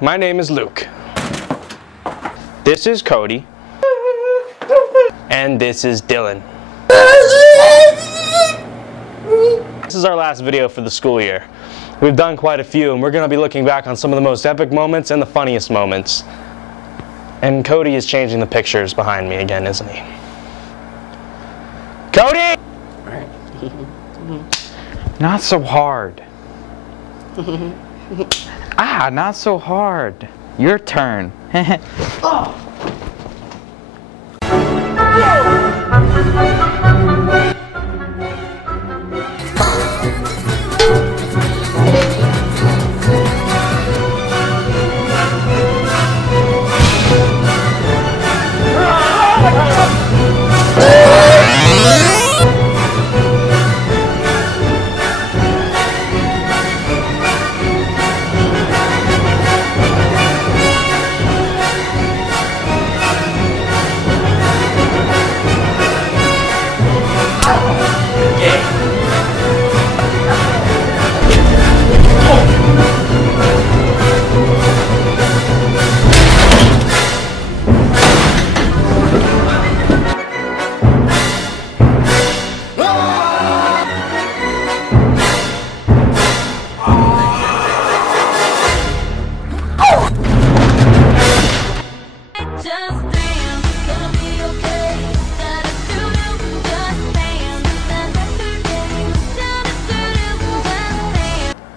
my name is Luke. This is Cody. And this is Dylan. This is our last video for the school year. We've done quite a few, and we're going to be looking back on some of the most epic moments and the funniest moments. And Cody is changing the pictures behind me again, isn't he? Cody! Not so hard. Not so hard. Your turn. Oh.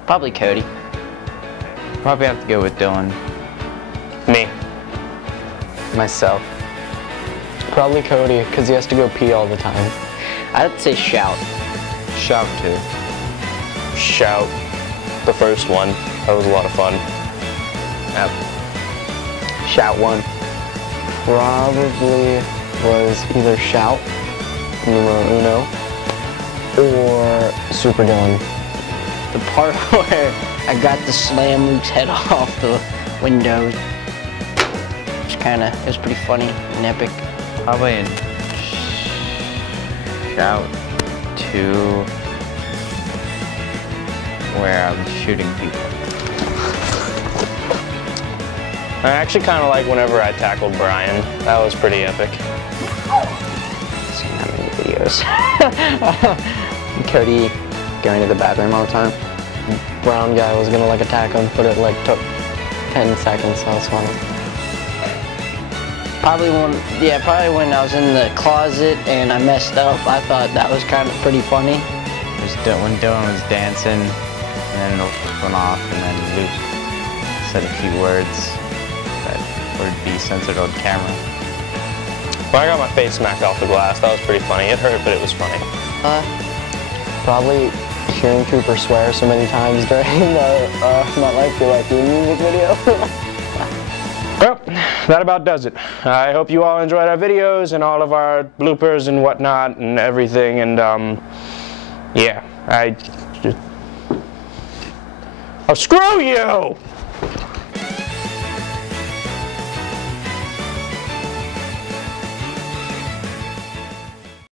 Probably Cody. Probably have to go with Dylan. Me. Myself. Probably Cody, because he has to go pee all the time. I'd say Shout. Shout too. Shout. The first one. That was a lot of fun. Yep. Shout one. Probably was either Shout, numero uno, or Super Dylan. The part where I got to slam Luke's head off the window. It was pretty funny and epic. Probably in Shout 2, where I was shooting people. I actually kind of like whenever I tackled Brian. That was pretty epic. I've seen that many videos. Cody going to the bathroom all the time. Brown guy was gonna like attack him, but it like took 10 seconds, so that was funny. Probably when I was in the closet and I messed up, I thought that was kind of pretty funny. When Dylan was dancing, and then the went off, and then Luke said a few words that would be censored on camera. Well, I got my face smacked off the glass. That was pretty funny. It hurt, but it was funny. Probably hearing Cooper swear so many times during the My Life Be Like You music video. Well, that about does it. I hope you all enjoyed our videos and all of our bloopers and whatnot and everything, and yeah, oh, screw you!